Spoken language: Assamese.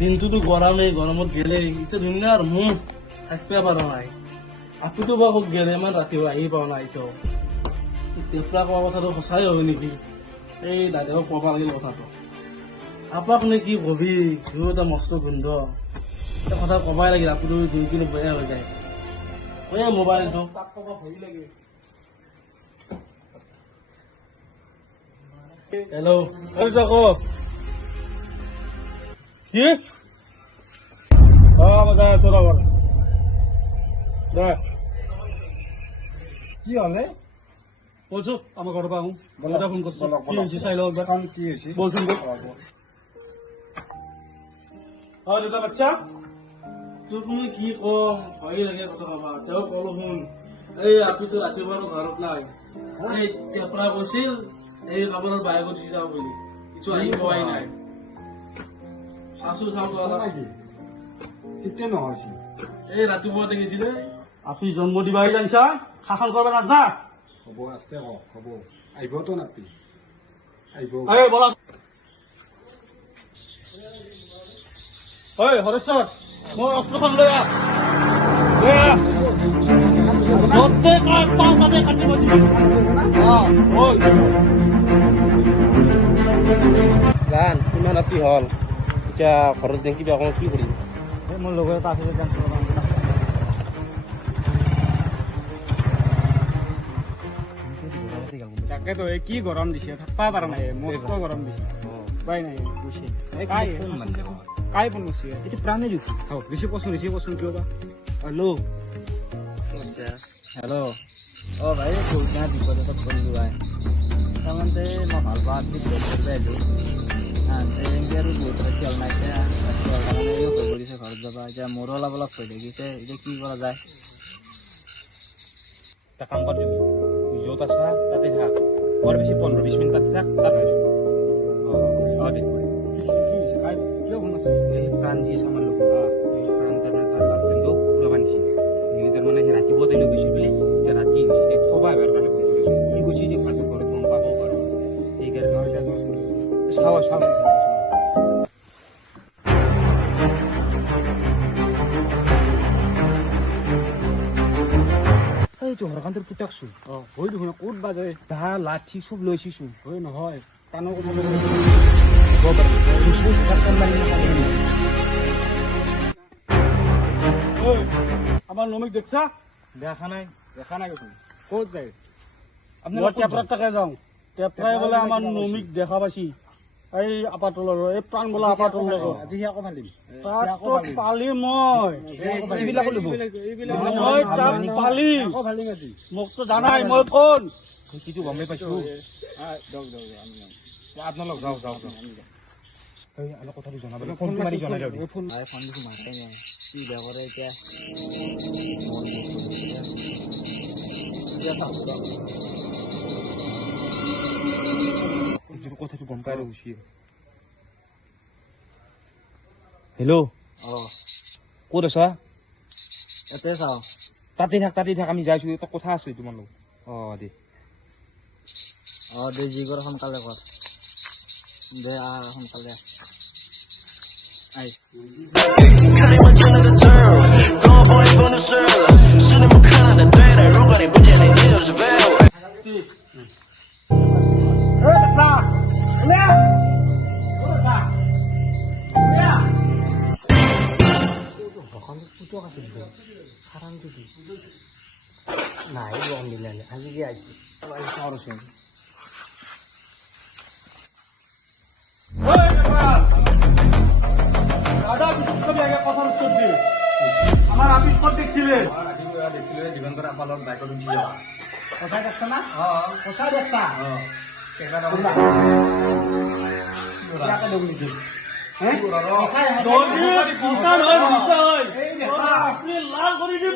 দিনটোতো গৰমে গৰমত গেলে এতিয়া দুনিয়াৰ মুখ থাকবে পাৰা নাই আপুতো বা খুব গেলে ইমান ৰাতিও আহি পোৱা নাই তো দেউতা কোৱা কথাটো সঁচাই হয় নেকি এই দাদাও ক'ব লাগিল কথাটো আপাক নে কি কবি ঘিউ এটা মস্ত গোন্ধ এটা কথা ক'বাই লাগিল আপুতো দিনখিনি বেয়া হৈ যাইছে এই মোবাইলটো তাক ক'ব ভয় লাগে হেল্ল' ক কি মজা আছো ৰ'ব দে কি হলে বলছো আমার ঘর পাবো বলটা ফোন করছো কি হয়েছে চাইলো একবার কাম কি হয়েছে বলছুন দুটা বাচ্চা তুমি কি কম ভয় লাগে কথা বাবা তেওঁ কলো শুন এই আপনি তো ৰাতিপুৱা ঘৰত নাই এই টেপৰা গৈছিল এই কাপোৰৰ বাইকত উঠি যাওঁ বুলি কিছু আহি পোৱাই নাই শাশু চাওঁ কেতিয়া নহয় এই ৰাতিপুৱা দেখিছিলে আপনি জন্ম দিবা আহি জানছা শাসন কৰবা নাজনা হ'ব আস্তে হওক হ'ব আহিবতো নাতি আহিব এই বলা ঐ হৰেশ্বৰ মোৰ অস্ত্ৰখন লৈ আহ য'তে কাৰ পাওঁ তাতে কাটি বজি গান কিমান ৰাতি হ'ল এতিয়া ঘৰত দেখি কিবা অকণ কি কৰিম মোৰ লগৰ এটা আছে ডান্স কৰিব তাকেতো এই কি গৰম দিছে থাকবা পাৰা নাই মস্ত গৰম দিছে উপাই নাই বুজি কাই ফোন কৰিছে এইটো প্ৰাণে জুতি ৰিচিভ কৰচোন কিয় বা হেল্ল' হেল্ল' অঁ ভাই বহুদিনা বিপদ এটা কৰিলোঁ ভাই তাৰমানে মই ভাল পাওঁ বুলি কৰিছোঁ এনেকৈ আৰু বহুত ৰাতি হ'ল নাই এতিয়া কৰিছে ঘৰত যাবা এতিয়া মোৰো অলপ অলপ হৈ থাকিছে এতিয়া কি কৰা যায় এটা কাম কৰ তুমি য'ত আছা তাতে থাক বৰ বেছি 15-20 মিনিট তাত থাক তাত আহিছোঁ অঁ দে কিয় ফোন আছে এই প্ৰাণ দি আছে আমাৰ লগত এই প্ৰাণ তাৰমানে তাৰ গাৰ্লফ্ৰেণ্ডক ওলাব নিছিল তাৰমানে সি ৰাতিপুৱা তাইলৈ গৈছে বুলি এতিয়া ৰাতি হৈছে থবা এবাৰ কাৰণে ফোন কৰিছোঁ কি কৈছে যে ভালকৈ ঘৰত গম পাব পাৰোঁ সেইকাৰণে চাওঁ এইটো হৰকান্তৰ পুতাকছো হয় দেখোন ক'ত বাজে দা লাঠি চব লৈছিছো হয় নহয় কাণৰ আমার নমিক দেখছা দেখা নাই কৈছো ক'ত যায় আপনি টেপরার টাকা যাও টেপরাই বলে আমার নমিক দেখা পাইছি এই আপাতলৰ এই প্ৰাণ বোলা আপাতলৰ আজি সি আকৌ ভাল দিম তাতো পালি মই এইবিলাকো ল'ব মই তাক পালি আকৌ ভাল দিম আজি মোকতো জানাই মই কোন কিটো গমেই পাইছো আপোনালোক যাওঁ কথাটো জনাবলৈ ফোন মাৰি জনাই দিয়ক ফোন দেখোন মাতাই নাই কি বেয়া কৰে এতিয়া কথাটো গম পাই আৰু গুচি হেল্ল' অঁ ক'ত আছা ইয়াতে চাওঁ তাতে থাক আমি যাইছো এটা কথা আছে তোমাৰ লগত দে দে যি কৰ সোনকালে কৰ দে সোনকালে নাই গম দিলে আজি কি আহিছে আমাৰ আপিস কত দেখছিলে দিগন্তৰ আপালৰ বাইকত উঠি যাওঁ কোথায় দেখছ না কোথায় দেখছা আপনি লাল করে দিন